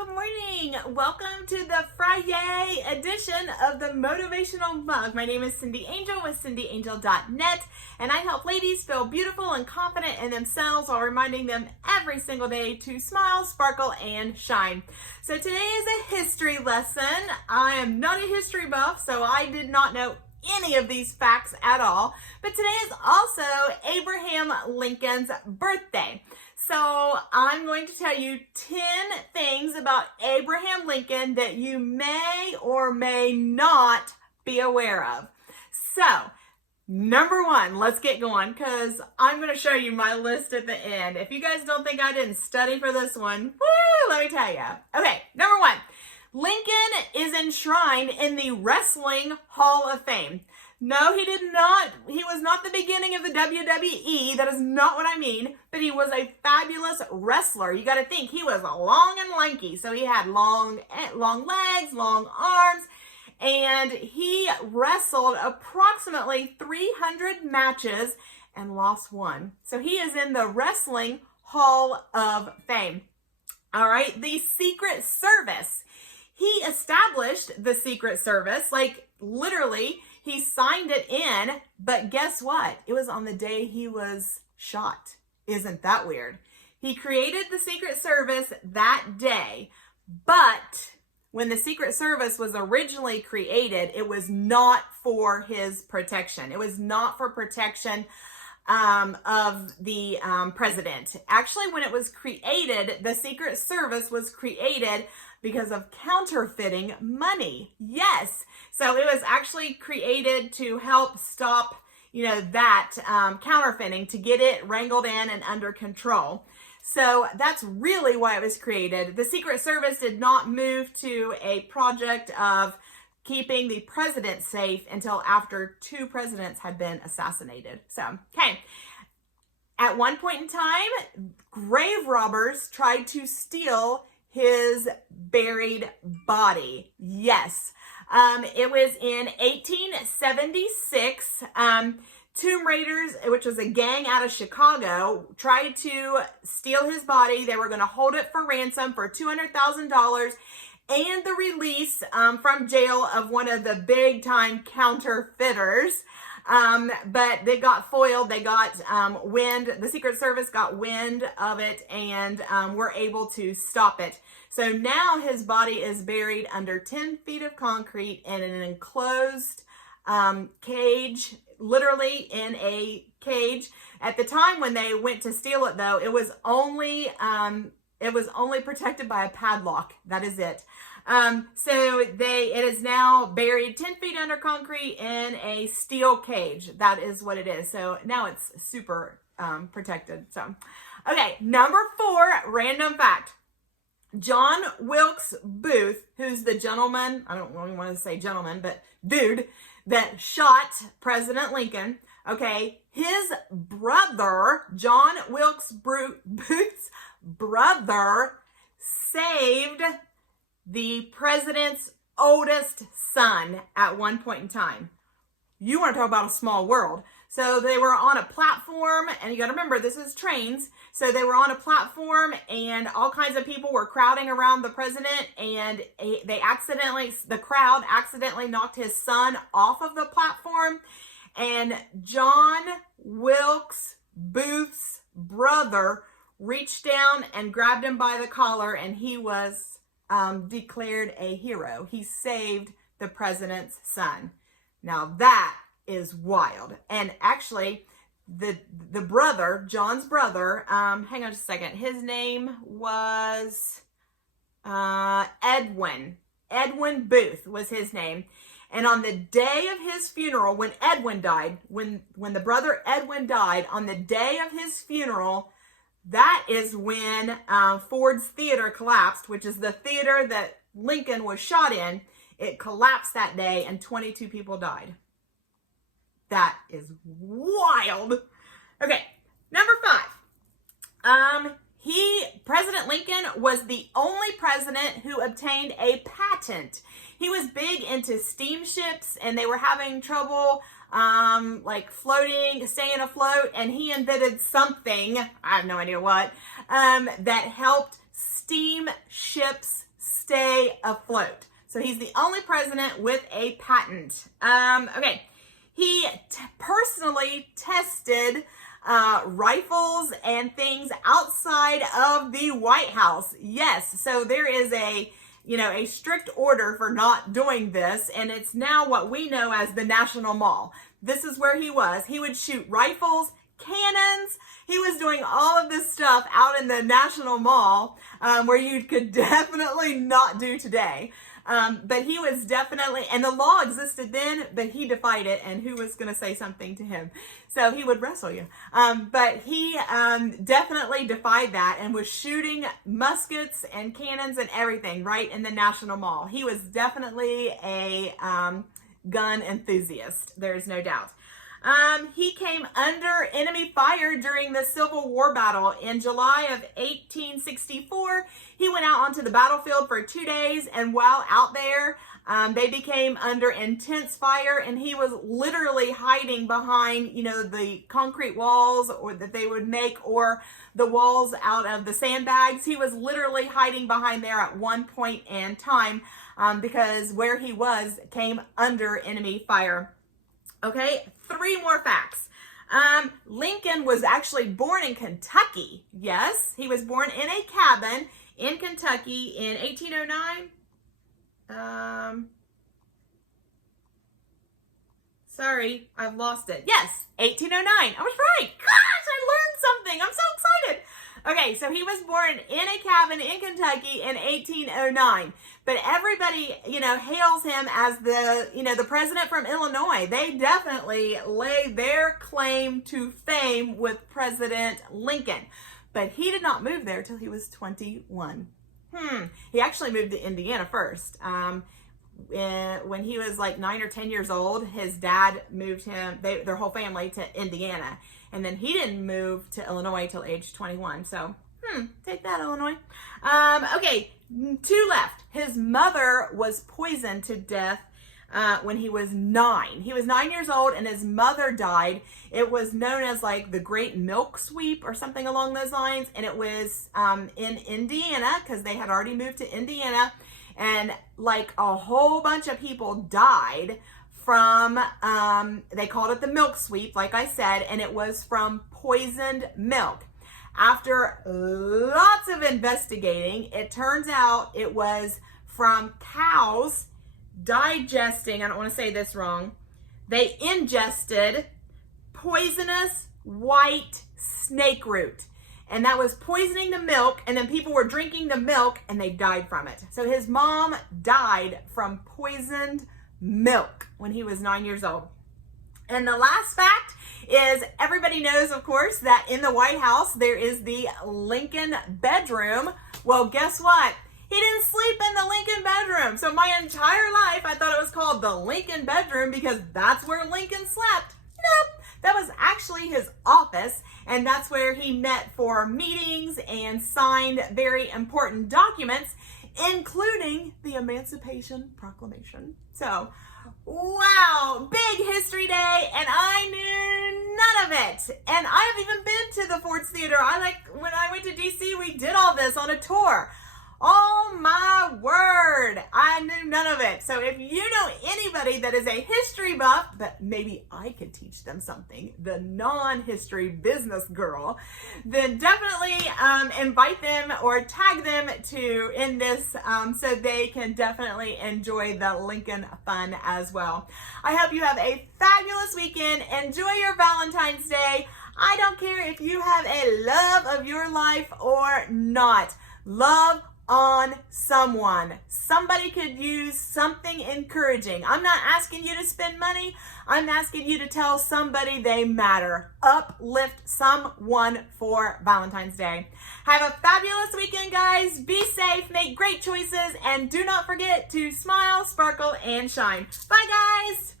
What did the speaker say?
Good morning. Welcome to the Friday edition of the Motivational Mug. My name is Cindy Angel with cindyangel.net, and I help ladies feel beautiful and confident in themselves while reminding them every single day to smile, sparkle, and shine. So today is a history lesson. I am not a history buff, so I did not know any of these facts at all. But today is also Abraham Lincoln's birthday. So I'm going to tell you 10 things about Abraham Lincoln that you may or may not be aware of. So, number one, let's get going because I'm going to show you my list at the end. If you guys don't think I didn't study for this one, woo, let me tell you. Okay, number one, Lincoln is enshrined in the Wrestling Hall of Fame. No, he did not. He was not the beginning of the WWE. That is not what I mean. But he was a fabulous wrestler. You got to think he was long and lanky. So he had long legs, long arms. And he wrestled approximately 300 matches and lost one. So he is in the Wrestling Hall of Fame. All right. The Secret Service. He established the Secret Service, like literally. He signed it in, but guess what? It was on the day he was shot. Isn't that weird? He created the Secret Service that day, but when the Secret Service was originally created, it was not for his protection. It was not for protection of the president. Actually, when it was created, the Secret Service was created because of counterfeiting money. Yes. So it was actually created to help stop, that counterfeiting, to get it wrangled in and under control. So that's really why it was created. The Secret Service did not move to a project of keeping the president safe until after 2 presidents had been assassinated. So, okay. At one point in time, grave robbers tried to steal his buried body. Yes. It was in 1876. Tomb Raiders, which was a gang out of Chicago, tried to steal his body. They were going to hold it for ransom for $200,000 and the release from jail of one of the big time counterfeiters. But they got foiled. They got wind. The Secret Service got wind of it and were able to stop it. So now his body is buried under 10 feet of concrete in an enclosed cage, literally in a cage. At the time when they went to steal it, though, it was only protected by a padlock. That is it. It is now buried 10 feet under concrete in a steel cage. That is what it is. So now it's super protected. So, okay, number 4, random fact. John Wilkes Booth, who's the gentleman, I don't really want to say gentleman, but dude that shot President Lincoln, okay, his brother, John Wilkes Booth's brother, saved the president's oldest son at one point in time. You want to talk about a small world. So they were on a platform, and you got to remember, this is trains. So they were on a platform, and all kinds of people were crowding around the president, and the crowd accidentally knocked his son off of the platform, and John Wilkes Booth's brother reached down and grabbed him by the collar, and he was declared a hero. He saved the president's son. Now that is wild. And actually, the brother, John's brother, hang on just a second. His name was Edwin. Edwin Booth was his name. And on the day of his funeral, when Edwin died, when the brother Edwin died, on the day of his funeral, that is when Ford's Theater collapsed, which is the theater that Lincoln was shot in. It collapsed that day and 22 people died. That is wild. Okay, number 5. President Lincoln was the only president who obtained a patent. He was big into steamships, and they were having trouble staying afloat, and he invented something, I have no idea what, that helped steamships stay afloat. So he's the only president with a patent. Okay, he personally tested rifles and things outside of the White House. Yes, so there is a strict order for not doing this, and it's now what we know as the National Mall. This is where he was. He would shoot rifles, cannons. He was doing all of this stuff out in the National Mall, where you could definitely not do today. But he was definitely, and the law existed then, but he defied it, and who was going to say something to him? So he would wrestle you. But he definitely defied that and was shooting muskets and cannons and everything right in the National Mall. He was definitely a gun enthusiast. There's no doubt. He came under enemy fire during the Civil War battle. In July of 1864, he went out onto the battlefield for 2 days, and while out there, they became under intense fire, and he was literally hiding behind, the concrete walls or that they would make, or the walls out of the sandbags. He was literally hiding behind there at one point in time, because where he was came under enemy fire. Okay, 3 more facts. Lincoln was actually born in Kentucky. Yes, he was born in a cabin in Kentucky in 1809. Sorry, I've lost it. Yes, 1809. I was right. Gosh, I learned something. I'm so excited. Okay, so he was born in a cabin in Kentucky in 1809. But everybody, hails him as the president from Illinois. They definitely lay their claim to fame with President Lincoln. But he did not move there till he was 21. He actually moved to Indiana first. When he was like 9 or 10 years old, his dad moved their whole family to Indiana. And then he didn't move to Illinois till age 21. So, take that, Illinois. Okay, 2 left. His mother was poisoned to death when he was 9. He was 9 years old and his mother died. It was known as like the Great Milk Sweep or something along those lines. And it was in Indiana, because they had already moved to Indiana. And like a whole bunch of people died from, they called it the milk sweep, like I said, and it was from poisoned milk. After lots of investigating, it turns out it was from cows digesting, I don't want to say this wrong, they ingested poisonous white snake root. And that was poisoning the milk, and then people were drinking the milk and they died from it. So his mom died from poisoned milk when he was 9 years old. And the last fact is, everybody knows, of course, that in the White House there is the Lincoln bedroom. Well, guess what? He didn't sleep in the Lincoln bedroom. So my entire life I thought it was called the Lincoln bedroom because that's where Lincoln slept. Nope. That was actually his office, and that's where he met for meetings and signed very important documents, including the Emancipation Proclamation. So, wow, big history day, and I knew none of it. And I've even been to the Ford's Theater. When I went to DC, we did all this on a tour. Oh my word, I knew none of it. So if you know anybody that is a history buff, but maybe I could teach them something, the non-history business girl, then definitely invite them or tag them in this so they can definitely enjoy the Lincoln fun as well. I hope you have a fabulous weekend. Enjoy your Valentine's Day. I don't care if you have a love of your life or not. Love on someone. Somebody could use something encouraging. I'm not asking you to spend money. I'm asking you to tell somebody they matter. Uplift someone for Valentine's Day. Have a fabulous weekend, guys. Be safe, make great choices, and do not forget to smile, sparkle, and shine. Bye, guys.